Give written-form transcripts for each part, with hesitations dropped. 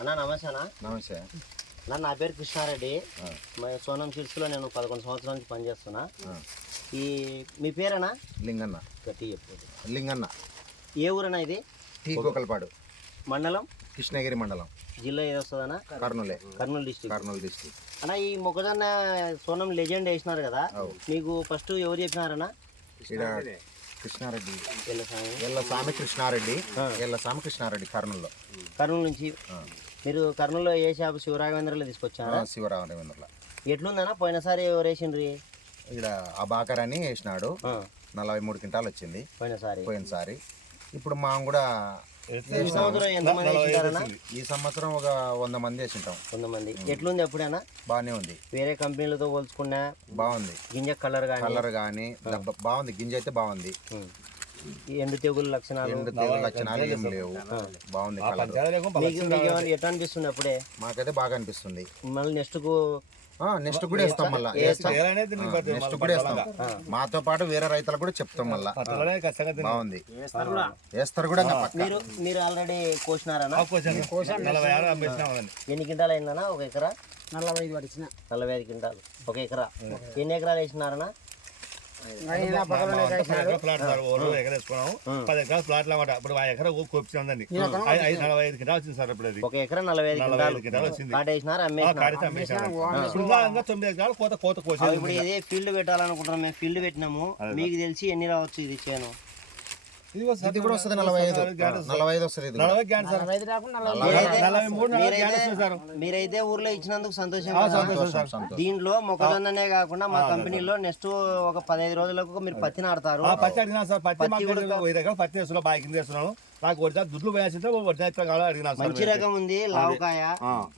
అన్నా నమస్తే అన్న. నమస్తే. నా పేరు కృష్ణారెడ్డి. సోనం సీడ్స్లో నేను 11 సంవత్సరాల నుంచి పనిచేస్తున్నా. మీ పేరేనా? లింగన్న. గట్టి చెప్పు. లింగన్న. ఏ ఊరన్నా ఇది? కోకల్పాడు మండలం? కృష్ణగిరి మండలం. జిల్లా ఏది వస్తుందన్నా? కర్నూలు డిస్ట్రిక్ట్. అన్న ఈ మొక్కజొన్న సోనం లెజెండ్ వేసినారు కదా, మీకు ఫస్ట్ ఎవరు చెప్పినారన్నా? కృష్ణారెడ్డి, ఎల్లసామి కృష్ణారెడ్డి, కర్నూలు నుంచి. మీరు కర్నూలులో ఏ షాప్? శివరాఘవేంద్రలో తీసుకొచ్చారా? శివరాఘవేంద్రలో. ఎట్లుందన్నా? పోయినసారి ఎవరు వేసిండ్రి? ఇక్కడ అబాకర్ అని వేసినాడు, 43 క్వింటాలు వచ్చింది పోయినసారి. ఇప్పుడు మా కూడా ఈ సంవత్సరం ఒక 100 మంది వేసింటాం. 100 మంది. ఎట్లుంది? ఎప్పుడైనా బాగానే ఉంది. వేరే కంపెనీలతో పోల్చుకున్నా బాగుంది. గింజ కలర్ కానీ బాగుంది. గింజ అయితే బాగుంది. ఎండు తెగులు లక్షణాలు ఏం లేవు. బాగుంది. ఎట్లా అనిపిస్తుంది అప్పుడే? మాకైతే బాగా అనిపిస్తుంది. మళ్ళీ నెక్స్ట్ కూడా వేస్తాం. మళ్ళీ నెక్స్ట్ కూడా వేస్తాం. మాతో పాటు వేరే రైతులకు కూడా చెప్తాం. మళ్ళీ బాగుంది. వేస్తారు కూడా. మీరు ఆల్రెడీ కోసినారా? ఎన్ని క్వింటాలు అయిందన్నా ఒక ఎకరా? 45 క్వింటాలు ఒక ఎకరా. ఎన్ని ఎకరాలు వేసినారన్నా? 10 ఎకరాలు ప్లాట్ అన్నమాట. ఇప్పుడు ఆ ఎకరా కోపించిందండి. 45 క్వింటాలు వచ్చింది సార్. ఇప్పుడు ఒక ఎకరా 45 క్వింటాలు వచ్చింది. కాటేసినారు, అమ్మేసినారు. 9 ఎకరాలు కోత కోసి. ఇప్పుడు ఇదే ఫీల్డ్ పెట్టాలనుకుంటున్నాం. మేము ఫీల్డ్ పెట్టినాము. మీకు తెలిసి ఎన్ని రావచ్చు ఇది చేను? ఇది కూడా వస్తుంది 45 వస్తుంది. మీరైతే ఊర్లో ఇచ్చినందుకు సంతోషం. దీంట్లో మొక్కజొన్ననే కాకుండా మా కంపెనీలో నెక్స్ట్ ఒక 15 రోజులకు మీరు పత్తి నాడతారు. పత్తి అడిగినా సార్. పత్తి వేస్తున్నాం. బాగా కింద వేస్తున్నాను. నాకు దుడ్లు మంచి రకం ఉంది. లావుకాయ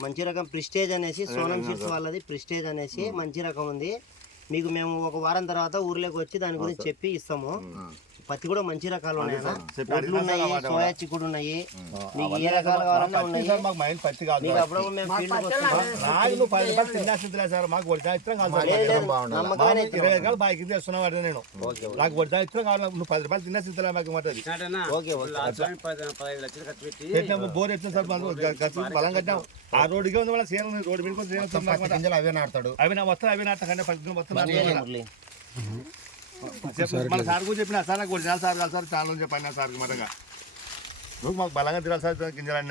మంచి రకం. ప్రిస్టేజ్ అనేసి సోనం సీడ్స్ వాళ్ళది ప్రిస్టేజ్ అనేసి మంచి రకం ఉంది. మీకు మేము ఒక వారం తర్వాత ఊర్లోకి వచ్చి దాని గురించి చెప్పి ఇస్తాము. పత్తి కూడా మంచి రకాలు ఉన్నాయి. ఒడ్లు ఉన్నాయి, సోయా చిక్కుడు ఉన్నాయి. మీకు ఏ రకాలు కావాలన్నా ఉన్నాయి. అప్పుడప్పుడు మేము ఫీల్డ్కి వస్తాము. నాకు 10 రూపాయలు తిన్నా స్థితిలో మాకు బోర్ ఎట్లా సార్? బలం కట్టాం. ఆ రోడ్డుగా ఉంది. వాళ్ళ సేన రోడ్డు మీద అవే నాడతాడు. అవి నా వస్తాను. అవి నాటకండి. మొత్తం మన సార్ కూడా చెప్పిన సార్ నాకు 4 సార్ కాదు సార్ చాలా చెప్పిన సార్ మటగా మాకు బలంగా తినాలి సార్ గింజలన్నీ.